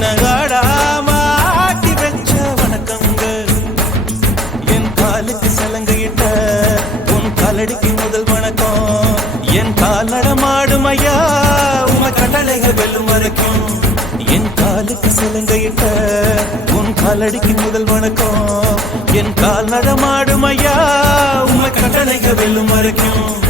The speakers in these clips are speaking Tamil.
என்ன ஆடாம ஆட்டி வச்ச வணக்கங்க என் காலுக்கு சலங்கையிட்ட உன் காலடிக்கு முதல் வணக்கம் என் கால் நடமாடும் ஐயா உமை கட்டளைகள் வெல்லும் வரைக்கும் என் காலுக்கு சலங்கையிட்ட உன் காலடிக்கு முதல் வணக்கம் என் கால் நடமாடும் ஐயா கட்டளைகள் வெல்லும் வரைக்கும்.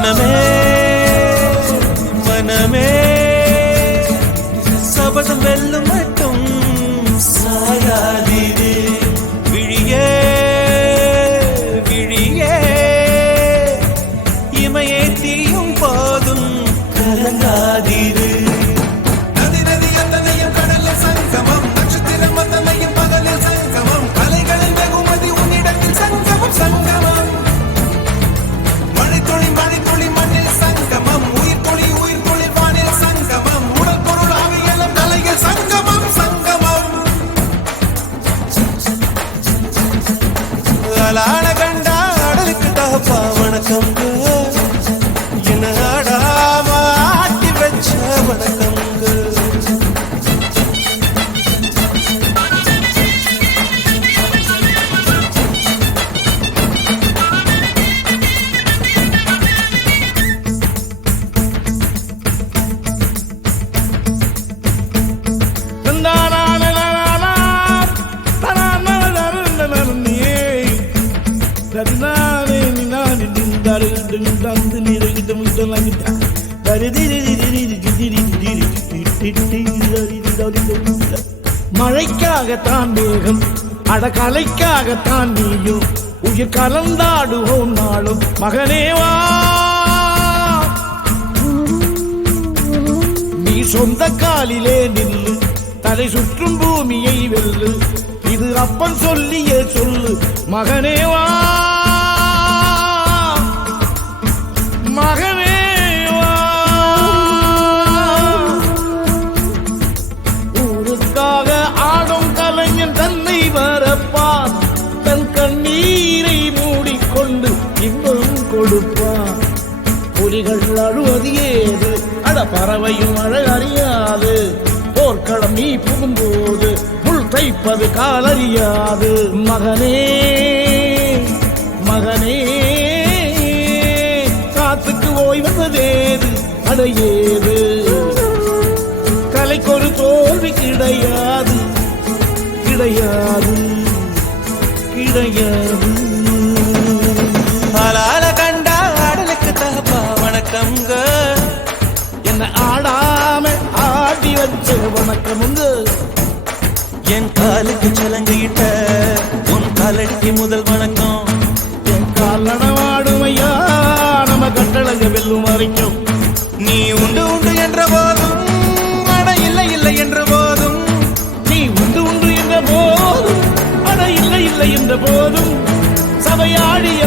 மனமே மனமே சபதம் வெல்லும் மட்டும் மழைக்காகத்தான் மேகம் அடகலைக்காகத்தான் நீயும். உயிர் கலந்தாடுவோம் நாளும். மகனேவா நீ சொந்த காலிலே நில்லு. தலை சுற்றும் பூமியை வெல்லு. இது அப்பன் சொல்லிய சொல்லு. மகனேவா மகனேவா ஊருக்காக ஆடும் கலைஞன் தன்னை வரப்பான். தன் கண்ணீரை மூடிக்கொண்டு இன்பம் கொடுப்பான். புலிகள் அழுவது ஏது? அட பறவையும் அழகறியாது போர்க்களம் நீ புகும்போது தைப்பது காலறியாது. மகனே மகனே காத்துக்கு ஓய்வதேது அடையேது. கலைக்கொரு தோல்வி கிடையாது. கிடையாது. கிடையாது. ஆளால கண்டா ஆடலுக்கு தகப்பா வணக்கங்க என்ன ஆடாம ஆடி வச்ச வணக்கமுங்க. என் காலுக்கு சலங்கையிட்ட உன் காலடிக்கு முதல் வணக்கம். என் கால் நடமாடுமையா நம்ம கட்டளங்க வெல்லும் வரைக்கும். நீ உண்டு உண்டு என்ற போதும் அட இல்லை இல்லை என்ற போதும். நீ உண்டு உண்டு என்ற போதும் அட இல்லை இல்லை என்ற போதும். சபையாடிய